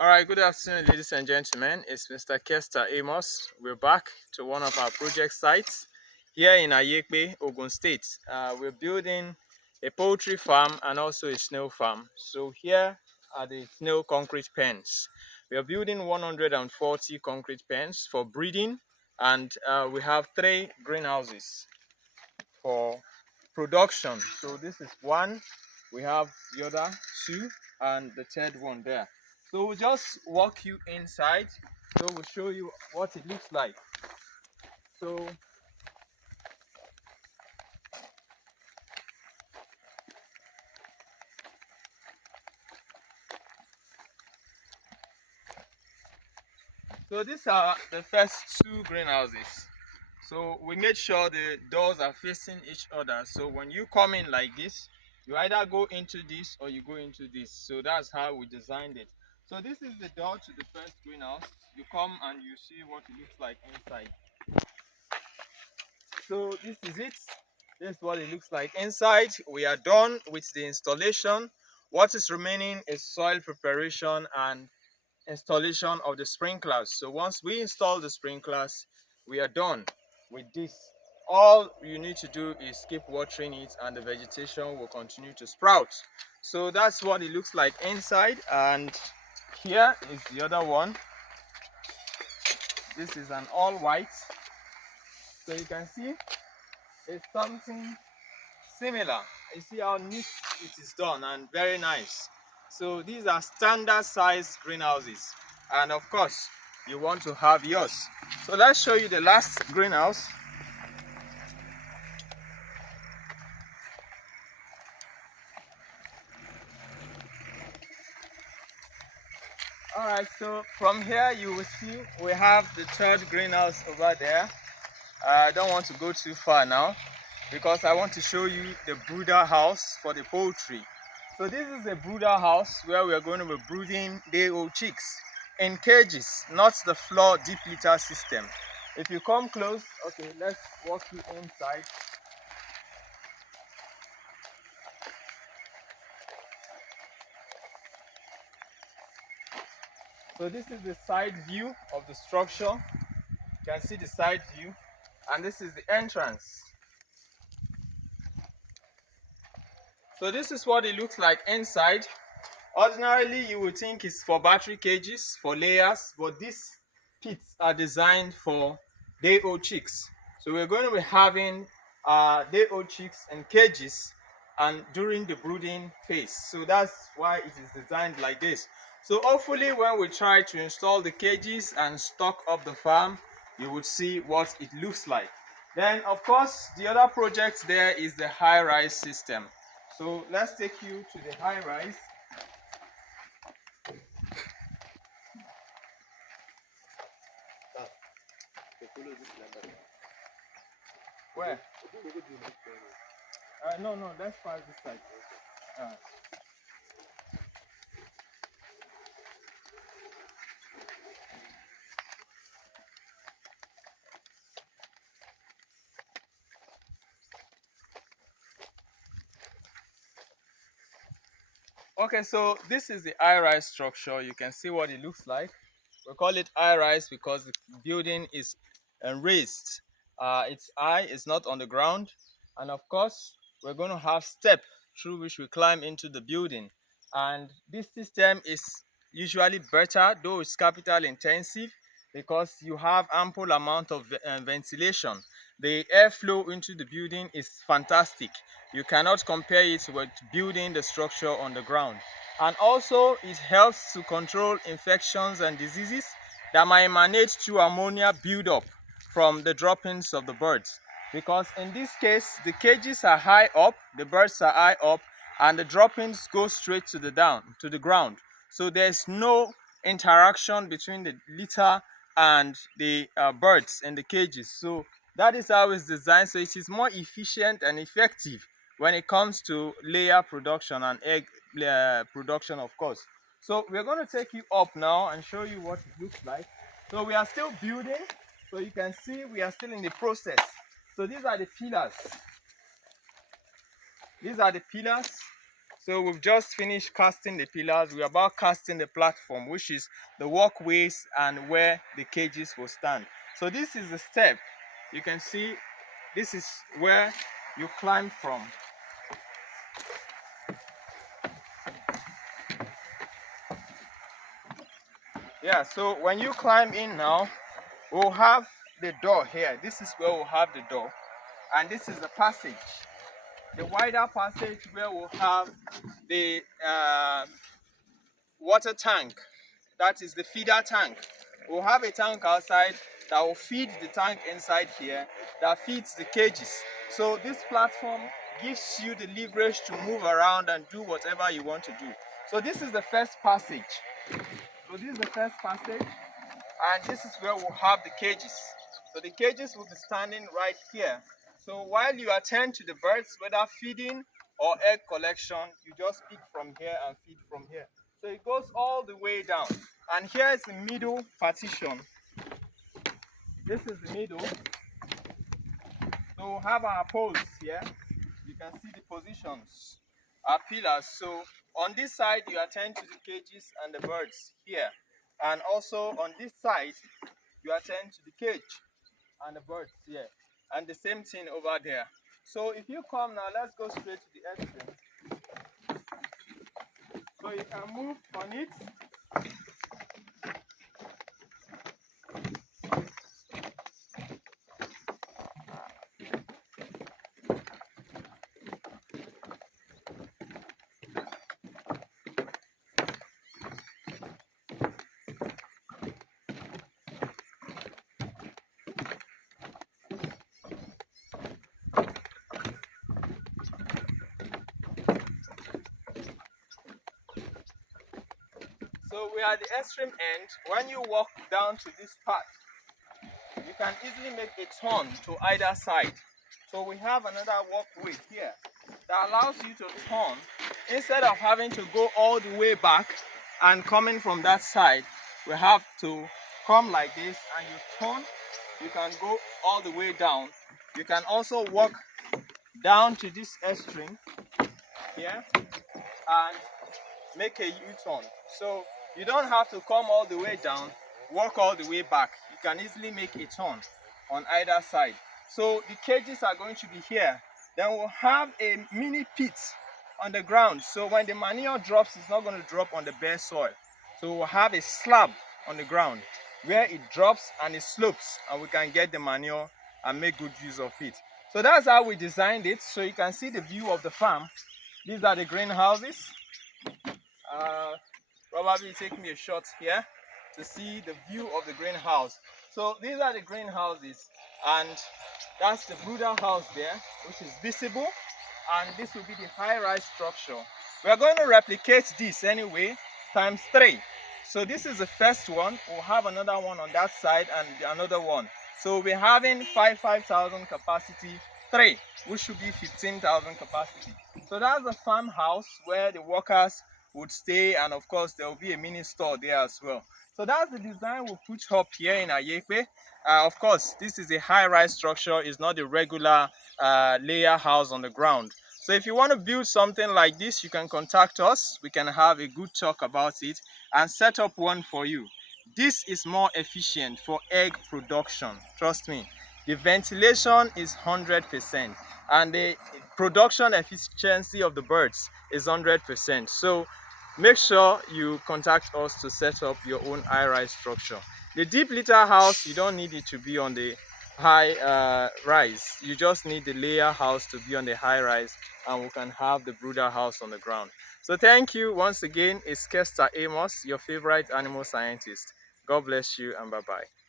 All right, good afternoon, ladies and gentlemen. It's Mr. Kester Amos. We're back to one of our project sites here in Ayekpe, Ogun State. We're building a poultry farm and also a snail farm. So here are the snail concrete pens. We are building 140 concrete pens for breeding, and we have 3 greenhouses for production. So this is one, we have the other 2, and the third one there. So we'll just walk you inside. So we'll show you what it looks like. So these are the first 2 greenhouses. So we made sure the doors are facing each other. So when you come in like this, you either go into this or you go into this. So that's how we designed it. So this is the door to the first greenhouse. You come and you see what it looks like inside. So this is it. This is what it looks like inside. We are done with the installation. What is remaining is soil preparation and installation of the sprinklers. So once we install the sprinklers, we are done with this. All you need to do is keep watering it and the vegetation will continue to sprout. So that's what it looks like inside, and here is the other one. This is an all white. So you can see it's something similar. You see how neat it is done and very nice. So these are standard size greenhouses, and of course you want to have yours. So let's show you the last greenhouse. All right, so from here you will see we have the third greenhouse over there. I don't want to go too far now because I want to show you the brooder house for the poultry. So this is a brooder house where we are going to be brooding day-old chicks in cages, not the floor deep litter system. If you come close, okay, let's walk you inside. So this is the side view of the structure. You can see the side view, and this is the entrance. So this is what it looks like inside. Ordinarily, you would think it's for battery cages, for layers, but these pits are designed for day-old chicks. So we're going to be having day-old chicks in cages and during the brooding phase. So that's why it is designed like this. So hopefully when we try to install the cages and stock up the farm, you would see what it looks like. Then of course, the other project there is the high-rise system. So let's take you to the high-rise. Where? No, let's pass this side. Okay, so this is the high-rise structure. You can see what it looks like. We call it high-rise because the building is raised. It's high, it's not on the ground. And of course, we're going to have steps through which we climb into the building. And this system is usually better, though it's capital intensive, because you have ample amount of ventilation. The airflow into the building is fantastic. You cannot compare it with building the structure on the ground. And also it helps to control infections and diseases that might emanate through ammonia buildup from the droppings of the birds. Because in this case, the cages are high up, the birds are high up, and the droppings go straight to the ground. So there's no interaction between the litter and the birds in the cages. So that is how it's designed. So it is more efficient and effective when it comes to layer production and egg production, of course. So we're going to take you up now and show you what it looks like. So we are still building. So you can see we are still in the process. So these are the pillars. These are the pillars. So we've just finished casting the pillars. We're about casting the platform, which is the walkways and where the cages will stand. So this is the step. You can see this is where you climb from. Yeah, so when you climb in now, we'll have the door here. This is where we'll have the door. And this is the passage. The wider passage where we'll have the water tank. That is the feeder tank. We'll have a tank outside that will feed the tank inside here that feeds the cages. So this platform gives you the leverage to move around and do whatever you want to do. So this is the first passage. So this is the first passage, and this is where we'll have the cages. So the cages will be standing right here. So while you attend to the birds, whether feeding or egg collection, you just pick from here and feed from here. So it goes all the way down. And here is the middle partition. This is the middle. So we'll have our poles here. You can see the positions, our pillars. So on this side, you attend to the cages and the birds here. And also on this side, you attend to the cage and the birds here. And the same thing over there. So if you come now, let's go straight to the extreme. So you can move on it. So we are at the extreme end. When you walk down to this path, you can easily make a turn to either side. So we have another walkway here that allows you to turn instead of having to go all the way back and coming from that side. We have to come like this and you turn. You can go all the way down. You can also walk down to this extreme here and make a U-turn. So you don't have to come all the way down, walk all the way back. You can easily make a turn on either side. So the cages are going to be here. Then we'll have a mini pit on the ground. So when the manure drops, it's not going to drop on the bare soil. So we'll have a slab on the ground where it drops and it slopes, and we can get the manure and make good use of it. So that's how we designed it. So you can see the view of the farm. These are the greenhouses. Probably take me a shot here to see the view of the greenhouse. So these are the greenhouses, and that's the brooder house there, which is visible, and this will be the high-rise structure. We are going to replicate this anyway times 3. So this is the first one. We'll have another one on that side and another one. So we'll be having 5,000 capacity 3, which should be 15,000 capacity. So that's the farmhouse where the workers would stay, and of course there will be a mini store there as well. So that's the design we'll put up here in Ayekwe. Of course, this is a high-rise structure. It's not a regular layer house on the ground. So if you want to build something like this, you can contact us. We can have a good talk about it and set up one for you. This is more efficient for egg production. Trust me. The ventilation is 100% and the production efficiency of the birds is 100%. So make sure you contact us to set up your own high-rise structure. The deep litter house, you don't need it to be on the high rise. You just need the layer house to be on the high rise, and we can have the brooder house on the ground. So thank you once again. It's Kester Amos, your favorite animal scientist. God bless you and bye-bye.